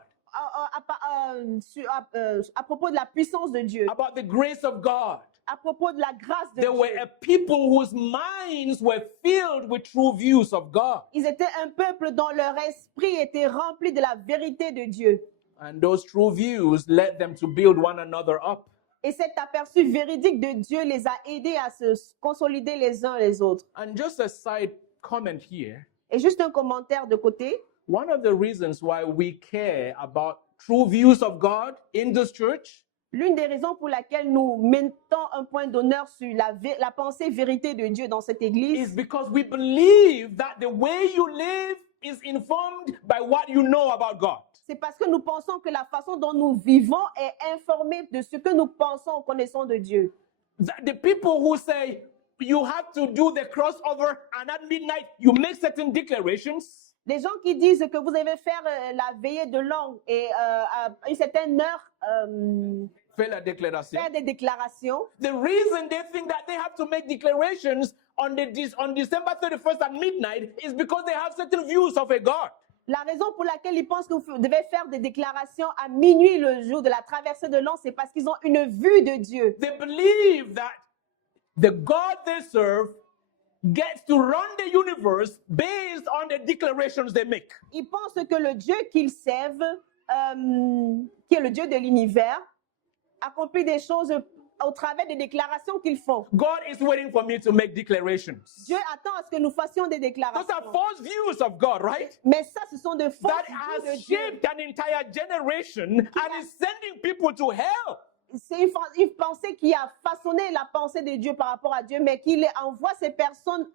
à propos de la puissance de Dieu, about the grace of God. à propos de la grâce de They were Dieu. a people whose minds were filled with true views of God. Ils étaient un peuple dont leur esprit était rempli de la vérité de Dieu. And those true views led them to build one another up. Et cet aperçu véridique de Dieu les a aidés à se consolider les uns les autres. And just a side comment here, Et juste un commentaire de côté. one of the reasons why we care about true views of God in this church L'une des raisons pour laquelle nous mettons un point d'honneur sur la pensée vérité de Dieu dans cette is église, because we believe that the way you live is informed by what you know about God. c'est parce que nous pensons que la façon dont nous vivons est informée de ce que nous pensons ou connaissons de Dieu. That the people who say you have to do the crossover and at midnight you make certain declarations, Les gens qui disent que vous devez faire la veillée de langue et à une certaine heure fait la déclaration. faire des déclarations, The reason they think that they have to make declarations on December 31st at midnight is because they have certain views of a God. la raison pour laquelle ils pensent que vous devez faire des déclarations à minuit le jour de la traversée de l'an, c'est parce qu'ils ont une vue de Dieu. They believe that the God they serve gets to run the universe based on the declarations they make. Ils pensent que le Dieu qu'ils servent, qui est le Dieu de l'univers, accomplit des choses au travers des déclarations qu'ils font. God is waiting for me to make declarations. Dieu attend à ce que nous fassions des Those déclarations. are false views of God, right? Mais ça, ce sont de fausses That vues de has Dieu. shaped an entire generation and is sending people to hell. C'est une pensée qui a façonné la pensée de Dieu par rapport à Dieu, mais qui envoie ces personnes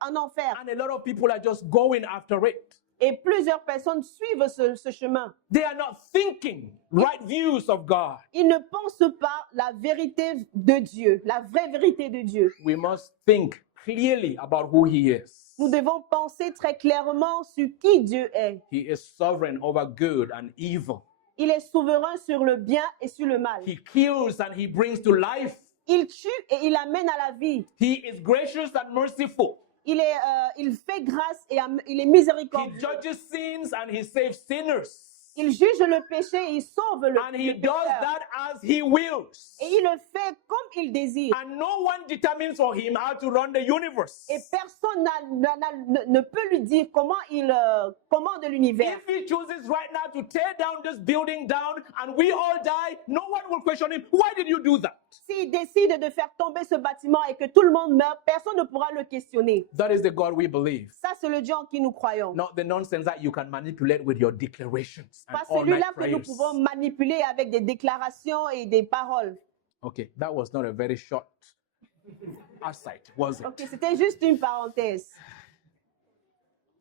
en enfer. And a lot of people are just going after it. Et plusieurs personnes suivent ce chemin. They are not thinking right views of God. Ils ne pensent pas la vérité de Dieu, la vraie vérité de Dieu. We must think clearly about who He is. Nous devons penser très clairement sur qui Dieu est. He is sovereign over good and evil. Il est souverain sur le bien et sur le mal. He kills and He brings to life. Il tue et il amène à la vie. He is gracious and merciful. Il fait grâce et il est He miséricordieux. judges sins and He saves sinners. Il juge le péché et il sauve le And He pécheur. does that as He wills. Et il le fait comme il désire. And no one determines for Him how to run the universe. Et personne ne peut lui dire comment il commande l'univers. If He chooses right now to tear down this building down and we all die, no one will question Him. Why did you do that? S'il décide de faire tomber ce bâtiment et que tout le monde meurt, personne ne pourra le questionner. That is the God we believe. Ça, c'est le Dieu en qui nous croyons. Not the nonsense that you can manipulate with your declarations and Pas all-night celui-là que nous prayers. pouvons manipuler avec des déclarations et des paroles. Okay, that was not a very short aside, was it? Ok, c'était juste une parenthèse.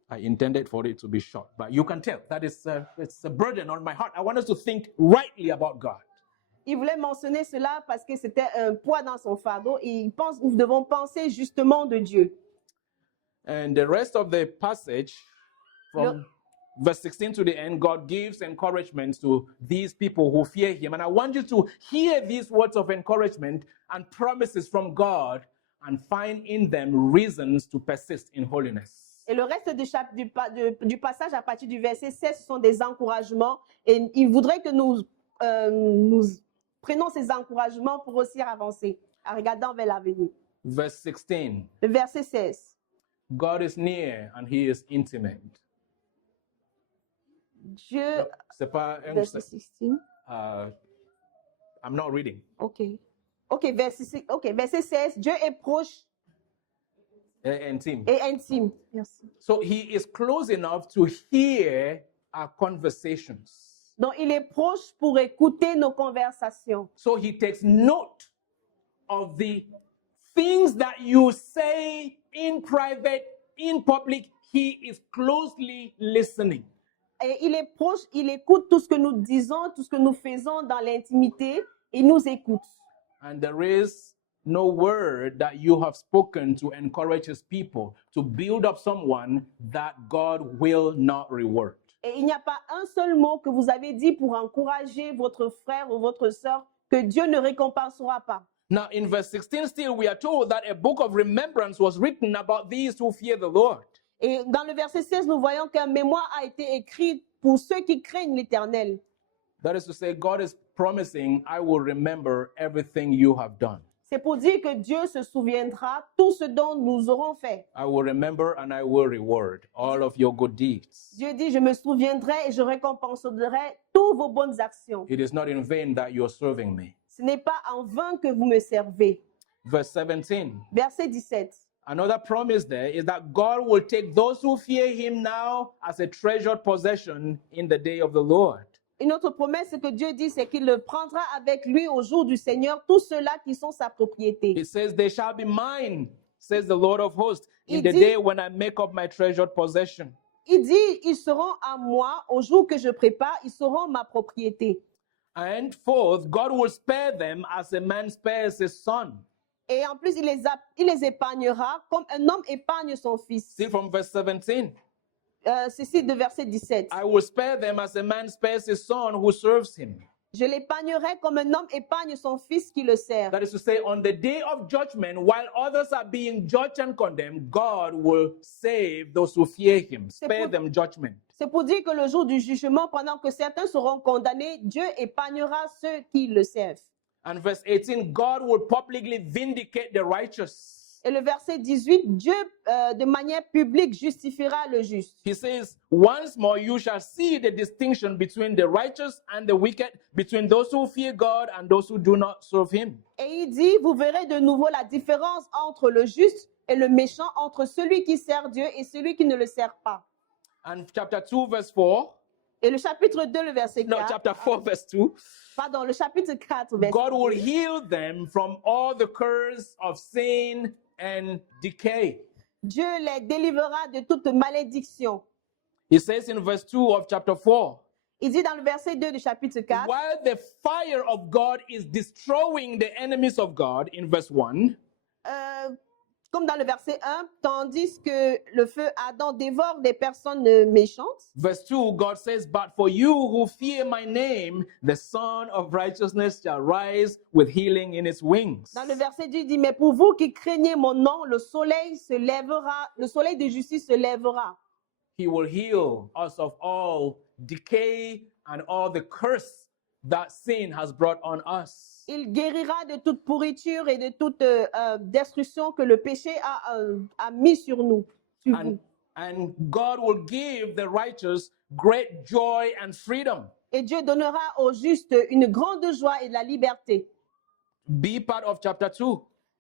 I intended for it to be short, but you can tell that it's a burden on my heart. I want us to think rightly about God. Il voulait mentionner cela parce que c'était un poids dans son fardeau et il pense, nous devons penser justement de Dieu. And the rest of the passage, from verse 16 to the end, God gives encouragement to these people who fear him. And I want you to hear these words of encouragement and promises from God and find in them reasons to persist in holiness. Et le reste du passage à partir du verset 16, ce sont des encouragements. Et il voudrait que nous prenons ces encouragements pour aussi avancer, en regardant vers l'avenir. Verse 16, Le verset 16. God is near and he is intimate. Dieu, C'est pas verset 16. I'm not reading. Ok, verset 16. Dieu est proche Intime. et intime. Merci. So he is close enough to hear our conversations. Donc, il est proche pour écouter nos conversations. So he takes note of the things that you say in private, in public. He is closely listening. Et il est proche, il écoute tout ce que nous disons, tout ce que nous faisons dans l'intimité. Il nous écoute. And there is no word that you have spoken to encourage his people, to build up someone that God will not reward. Et il n'y a pas un seul mot que vous avez dit pour encourager votre frère ou votre sœur que Dieu ne récompensera pas. Now, in verse 16, still, we are told that a book of remembrance was written about these who fear the Lord. Et dans le verset 16, nous voyons qu'un mémoire a été écrit pour ceux qui craignent l'Éternel. That is to say, God is promising, I will remember everything you have done. C'est pour dire que Dieu se souviendra tout ce dont nous aurons fait. I will remember and I will reward all of your good deeds. Dieu dit, je me souviendrai et je récompenserai toutes vos bonnes actions. It is not in vain that you're serving me. Ce n'est pas en vain que vous me servez. Verse 17. Verset 17. Another promise there is that God will take those who fear him now as a treasured possession in the day of the Lord. Une autre promesse que Dieu dit, c'est qu'il le prendra avec lui au jour du Seigneur, tous ceux-là qui sont sa propriété. It says, they shall be mine, says the Lord of hosts, in Il the dit- day when I make up my treasured possession. Il dit, ils seront à moi au jour que je prépare, ils seront ma propriété. And fourth, God will spare them as a man spares his son. Et en plus, il les épargnera comme un homme épargne son fils. See from verse 17. Ceci de verset 17. I will spare them as a man spares his son who serves him. Je l'épargnerai comme un homme épargne son fils qui le sert. That is to say, on the day of judgment, while others are being judged and condemned, God will save those who fear him, spare them judgment. C'est pour dire que le jour du jugement, pendant que certains seront condamnés, Dieu épargnera ceux qui le servent. And verse 18, God will publicly vindicate the righteous. Et le verset 18, Dieu de manière publique justifiera le juste. He says, once more you shall see the distinction between the righteous and the wicked, between those who fear God and those who do not serve him. Et il dit, vous verrez de nouveau la différence entre le juste et le méchant, entre celui qui sert Dieu et celui qui ne le sert pas. And chapter 2, verse 4, Et le chapitre 2, le verset 4, no, chapter 4, verse 2, pardon, le chapitre 4, verset God will 2, heal them from all the curse of sin and decay. Dieu les délivrera de toute malédiction. He says in verse 2 of chapter 4, Il dit dans le verset 2 du chapitre 4, while the fire of God is destroying the enemies of God, in verse 1, comme dans le verset 1, tandis que le feu ardent dévore des personnes méchantes. verse 2, God says, but for you who fear my name, the Son of Righteousness shall rise with healing in its wings. Dans le verset 2, il dit, mais pour vous qui craignez mon nom, le soleil se lèvera, le soleil de justice se lèvera. He will heal us of all decay and all the curse that sin has brought on us. Il guérira de toute pourriture et de toute destruction que le péché a mis sur nous. Sur vous. And God will give the righteous great joy and freedom. Et Dieu donnera aux justes une grande joie et de la liberté. Be part of chapter 2.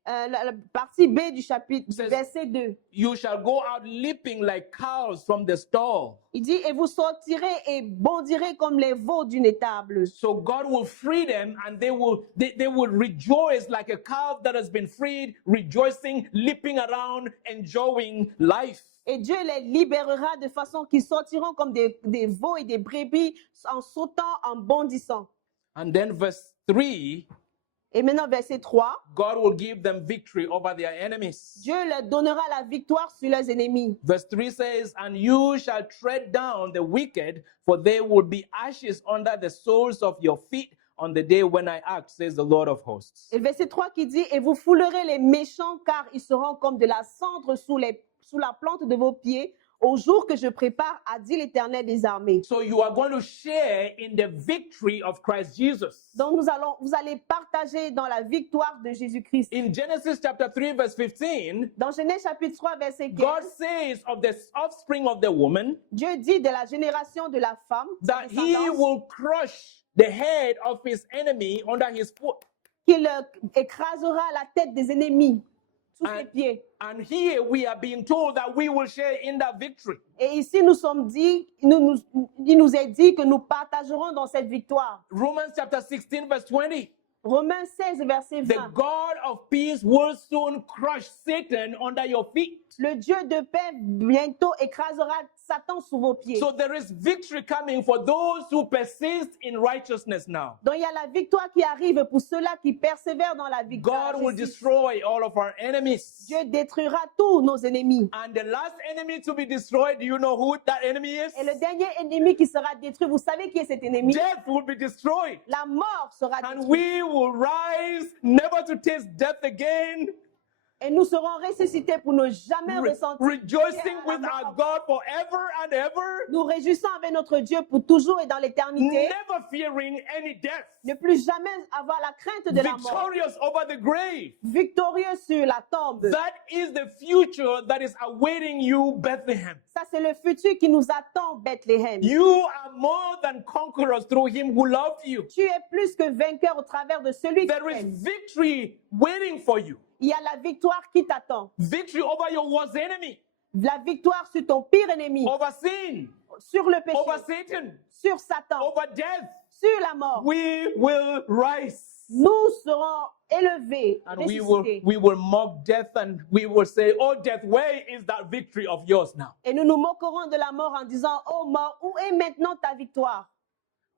La partie B du chapitre, Says- verset 2. You shall go out leaping like cows from the stall. Il dit, et vous sortirez et bondirez comme les veaux d'une étable. So God will free them and they will rejoice like a calf that has been freed, rejoicing, leaping around, enjoying life. Et Dieu les libérera de façon qu'ils sortiront comme des veaux et des brebis en sautant, en bondissant. And then verse 3, Et maintenant, verset 3. God will give them victory over their enemies. Dieu leur donnera la victoire sur leurs ennemis. Verse 3 says, and you shall tread down the wicked, for they will be ashes under the soles of your feet on the day when I act, says the Lord of hosts. Et verset 3 qui dit, et vous foulerez les méchants, car ils seront comme de la cendre sous la plante de vos pieds, au jour que je prépare, a dit l'Éternel des armées. So you are going to share in the victory of Christ Jesus. Donc vous allez partager dans la victoire de Jésus-Christ. In Genesis chapter 3, verse 15, Dans Genèse chapitre 3, verset 15, God says of the offspring of the woman Dieu dit de la génération de la femme, sa that he descendance, will crush the head of his enemy under his foot. qu'il écrasera la tête des ennemis sous ses pieds. And here we are being told that we will share in that victory. Et ici, il nous est dit que nous partagerons dans cette victoire. Romans chapter 16, verse 20. Romains 16, verset The 20. God of peace will soon crush Satan under your feet. Le Dieu de paix bientôt écrasera Satan sous vos pieds. So there is victory coming for those who persist in righteousness now. Donc il y a la victoire qui arrive pour ceux-là qui persévèrent dans la victoire. God will Justice. destroy all of our enemies. Dieu détruira tous nos ennemis. And the last enemy to be destroyed, do you know who that enemy is? Et le dernier ennemi qui sera détruit, vous savez qui est cet ennemi? Death will be destroyed. La mort sera And détruite. we will rise never to taste death again, Et nous serons ressuscités pour ne jamais ressentir. rejoicing la with mort. our God forever and ever, Nous réjouissons avec notre Dieu pour toujours et dans l'éternité. never fearing any death, Ne plus jamais avoir la crainte de la mort. victorious over the grave. Victorieux sur la tombe. That is the future that is awaiting you, Bethlehem. Ça, c'est le futur qui nous attend, Bethléem. You are more than conquerors through him who loved you. Tu es plus que vainqueur au travers de celui qui There is t'aime. victory waiting for you. Il y a la victoire qui t'attend. Victory over your worst enemy, La victoire sur ton pire ennemi. over sin, Sur le péché. over Satan, Sur Satan. over death. Sur la mort. We will rise. Nous serons élevés, And ressuscités. we will mock death and we will say, oh, death, where is that victory of yours now? Et nous nous moquerons de la mort en disant, oh mort, où est maintenant ta victoire?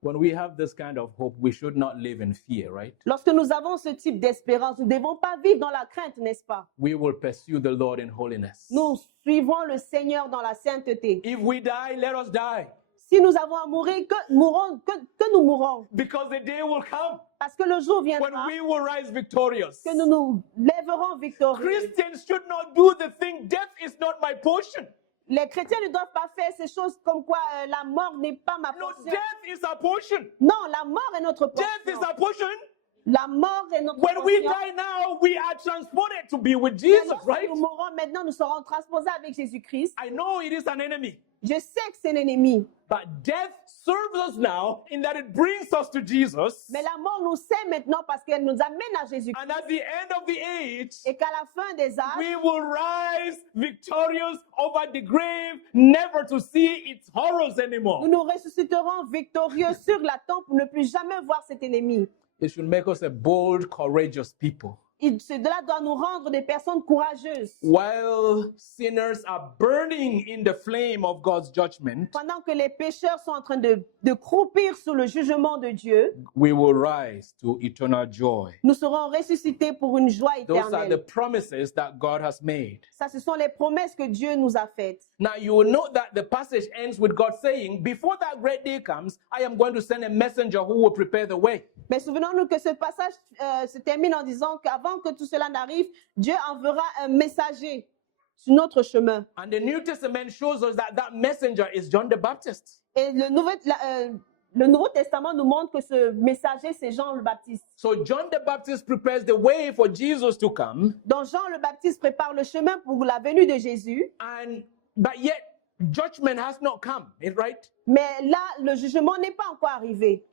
When we have this kind of hope, we should not live in fear, right? Lorsque nous avons ce type d'espérance, nous ne devons pas vivre dans la crainte, n'est-ce pas? We will pursue the Lord in holiness. Nous suivons le Seigneur dans la sainteté. If we die, let us die. Si nous avons à mourir, que nous mourons. Because the day will come Parce que le jour when viendra we will rise victorious. que nous nous lèverons victorieux. Christians should not do the thing, death is not my portion. Les chrétiens ne doivent pas faire ces choses comme quoi la mort n'est pas ma No, portion. death is our portion. Non, la mort est notre Death is portion. our portion. La mort est notre When we portion. die now, we are transported to be with Mais Jesus, lorsque right? nous mourrons maintenant, nous serons transposés avec Jésus-Christ. I know it is an enemy, Je sais que c'est un ennemi, but death serves us now in that it brings us to Jesus. mais la mort nous sert maintenant parce qu'elle nous amène à Jésus-Christ. And at the end of the age, Et qu'à la fin des âges, we will rise victorious over the grave, never to see its horrors anymore. nous nous ressusciterons victorieux sur la tombe pour ne plus jamais voir cet ennemi. It should make us a bold, courageous people. Cela doit nous rendre des personnes courageuses. While sinners are burning in the flame of God's judgment, Pendant que les pécheurs sont en train de croupir sous le jugement de Dieu, we will rise to eternal joy. nous serons ressuscités pour une joie Those are the éternelle. promises that God has made. Ça, ce sont les promesses que Dieu nous a faites. Now, you will note that the passage ends with God saying, before that great day comes, I am going to send a messenger who will prepare the way. Mais souvenons-nous que ce passage se termine en disant qu'avant que tout cela n'arrive, Dieu enverra un messager sur notre chemin. And the New Testament shows us that that messenger is John the Baptist. Et le Nouveau Testament nous montre que ce messager, c'est Jean le Baptiste. So John the Baptist prepares the way for Jesus to come, Donc Jean le Baptiste prépare le chemin pour la venue de Jésus. but yet judgment has not come, right? Mais là, le jugement n'est pas encore arrivé.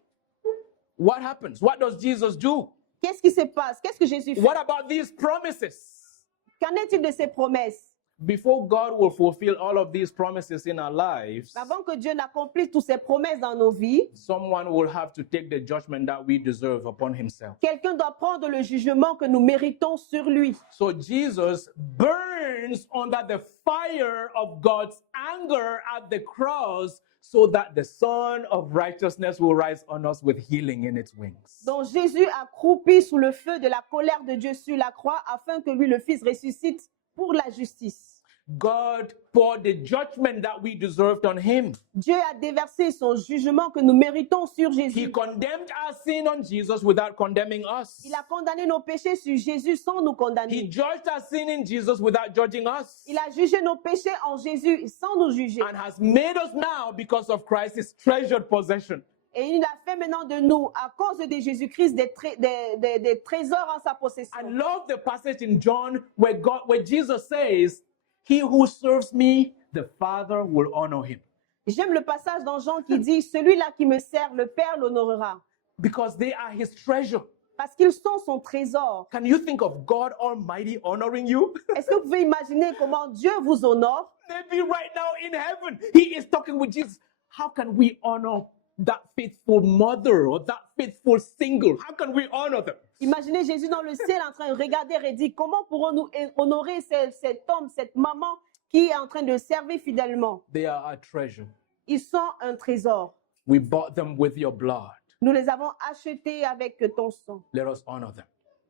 What happens? What does Jesus do? Qu'est-ce qui se passe? Qu'est-ce que Jésus fait? What about these promises? Qu'en est-il de ces promesses? before God will fulfill all of these promises in our lives, Avant que Dieu n'accomplisse toutes ses promesses dans nos vies, someone will have to take the judgment that we deserve upon himself. quelqu'un doit prendre le jugement que nous méritons sur lui. So Jesus burns under the fire of God's anger at the cross so that the Son of Righteousness will rise on us with healing in its wings. Donc Jésus a croupi sous le feu de la colère de Dieu sur la croix afin que lui, le Fils, ressuscite pour la justice. God poured the judgment that we deserved on him. Dieu a déversé son jugement que nous méritons sur He Jésus. condemned our sin on Jesus without condemning us. Il a condamné nos péchés sur Jésus sans nous He condamner. judged our sin in Jesus without judging us. Il a jugé nos péchés en Jésus sans nous juger. And has made us now, because of Christ, his treasured possession. Et il a fait maintenant de nous, à cause de Jésus-Christ, des trésors en sa possession. I love the passage in John where Jesus says, "He who serves me, the Father will honor him." J'aime le passage dans Jean qui dit, celui-là qui me sert, le Père l'honorera. Because they are his treasure. Parce qu'ils sont son trésor. Can you think of God Almighty honoring you? Est-ce que vous pouvez imaginer comment Dieu vous honore? Maybe right now in heaven, he is talking with Jesus. How can we honor that faithful mother or that faithful single? How can we honor them? Imaginez Jésus dans le ciel en train de regarder et dire, comment pourrons-nous honorer cet homme, cette maman qui est en train de servir fidèlement? They are our treasure. Ils sont un trésor. We bought them with your blood. Nous les avons achetés avec ton sang. Let us honor them.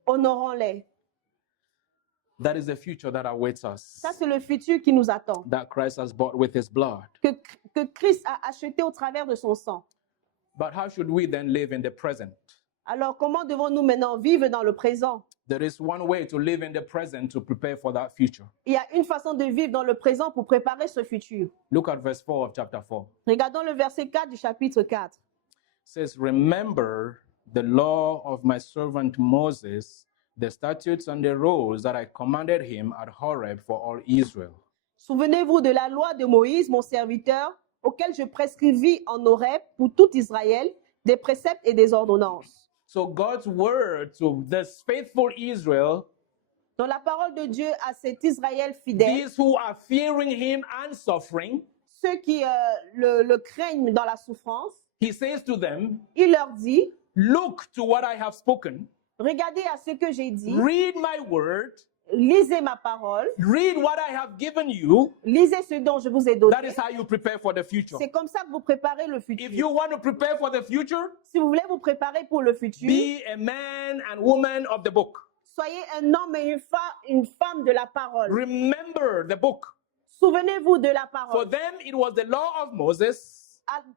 Honorons-les. That is the future that awaits us. Ça, c'est le futur qui nous attend. That Christ has bought with his blood. Que Christ a acheté au travers de son sang. But how should we then live in the present? Alors, comment devons-nous maintenant vivre dans le présent? There is one way to live in the present to prepare for that future. Il y a une façon de vivre dans le présent pour préparer ce futur. Look at verse 4 of chapter 4. Regardons le verset 4 du chapitre 4. It says, "Remember the law of my servant Moses, the statutes and the rules that I commanded him at Horeb for all Israel." Souvenez-vous de la loi de Moïse, mon serviteur, auquel je prescrivis en Horeb pour tout Israël, des préceptes et des ordonnances. So God's word to this faithful Israel, Dans la parole de Dieu à cet Israël fidèle, these who are fearing him and suffering, ceux qui le craignent dans la souffrance, he says to them, il leur dit, "Look to what I have spoken, regardez à ce que j'ai dit, read my word, lisez ma parole, read what I have given you." lisez ce dont je vous ai That donné. is how you prepare for the future. C'est comme ça que vous préparez le If futur. you want to prepare for the future, Si vous voulez vous préparer pour le futur, be a man and woman of the book. soyez un homme et une femme de la parole. Remember the book. Souvenez-vous de la For parole. them, it was the law of Moses.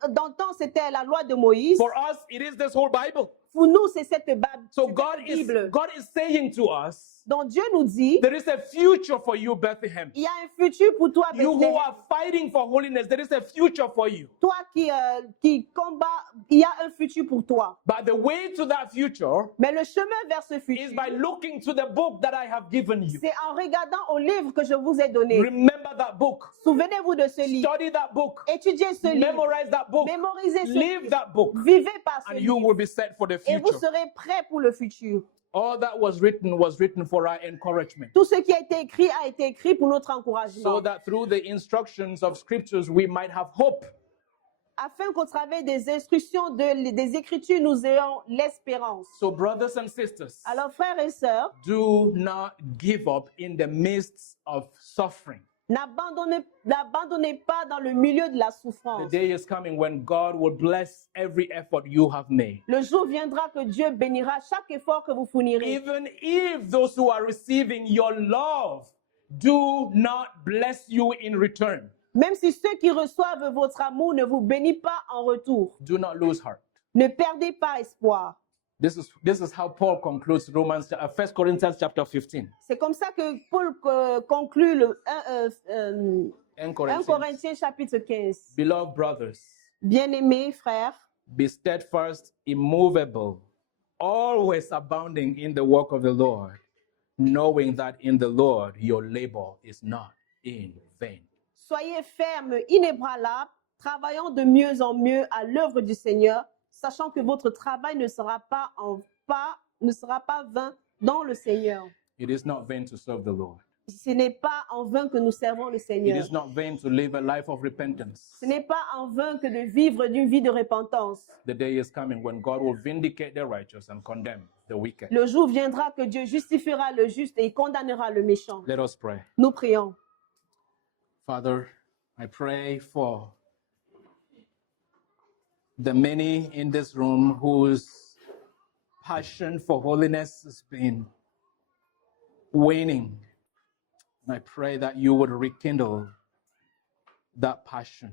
Dans le temps, c'était la loi de Moïse. For us, it is this whole Bible. Pour nous, c'est cette So cette Bible. God is saying to us, Donc Dieu nous dit, there is a future for you, Bethlehem. il y a un futur pour toi, You who Bethléem. are fighting for holiness, there is a future for you. Toi qui combat, il y a un futur pour toi. But the way to that future Mais le chemin vers ce is futur, by looking to the book that I have given you. c'est en regardant au livre que je vous ai donné. Remember that book. Souvenez-vous de ce livre. Study that book. Étudiez ce livre. Memorize that book. Mémorisez ce Live livre. that book. Vivez par ce And you livre. will be set for the Et vous future. serez prêts pour le futur. All that was written for our encouragement. Tout ce qui a été écrit pour notre So encouragement. that through the instructions of scriptures we might have hope. Afin qu'au travers des instructions des Écritures, nous ayons l'espérance. So brothers and sisters, Alors, frères et sœurs, do not give up in the midst of suffering. n'abandonnez pas dans le milieu de la The souffrance. day is coming when God will bless every effort you have made. Le jour viendra que Dieu bénira chaque effort que vous fournirez. Even if those who are receiving your love do not bless you in return, Même si ceux qui reçoivent votre amour ne vous bénissent pas en retour. do not lose heart. Ne perdez pas espoir. This is how Paul concludes 1 Corinthians chapter 15. C'est comme ça que Paul conclut le 1 1 Corinthians. Corinthiens chapitre 15. Beloved brothers, Bien-aimés frères, be steadfast, immovable, always abounding in the work of the Lord, knowing that in the Lord your labor is not in vain. soyez fermes, inébranlables, travaillant de mieux en mieux à l'œuvre du Seigneur, sachant que votre travail ne sera pas vain dans le Seigneur. It is not vain to serve the Lord. Ce n'est pas en vain que nous servons le It Seigneur. is not vain to live a life of repentance. Ce n'est pas en vain que de vivre d'une vie de repentance. The day is coming when God will vindicate the righteous and condemn the wicked. Le jour viendra que Dieu justifiera le juste et condamnera le méchant. Let us pray. Nous prions. Father, I pray for the many in this room whose passion for holiness has been waning. And I pray that you would rekindle that passion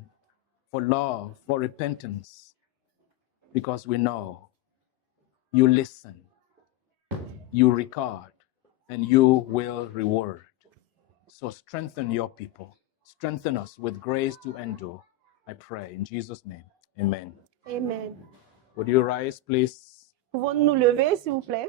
for love, for repentance, because we know you listen, you record, and you will reward. So strengthen your people. Strengthen us with grace to endure. I pray in Jesus' name. Amen. Amen. Would you rise, please? Pouvons-nous nous lever, s'il vous plaît?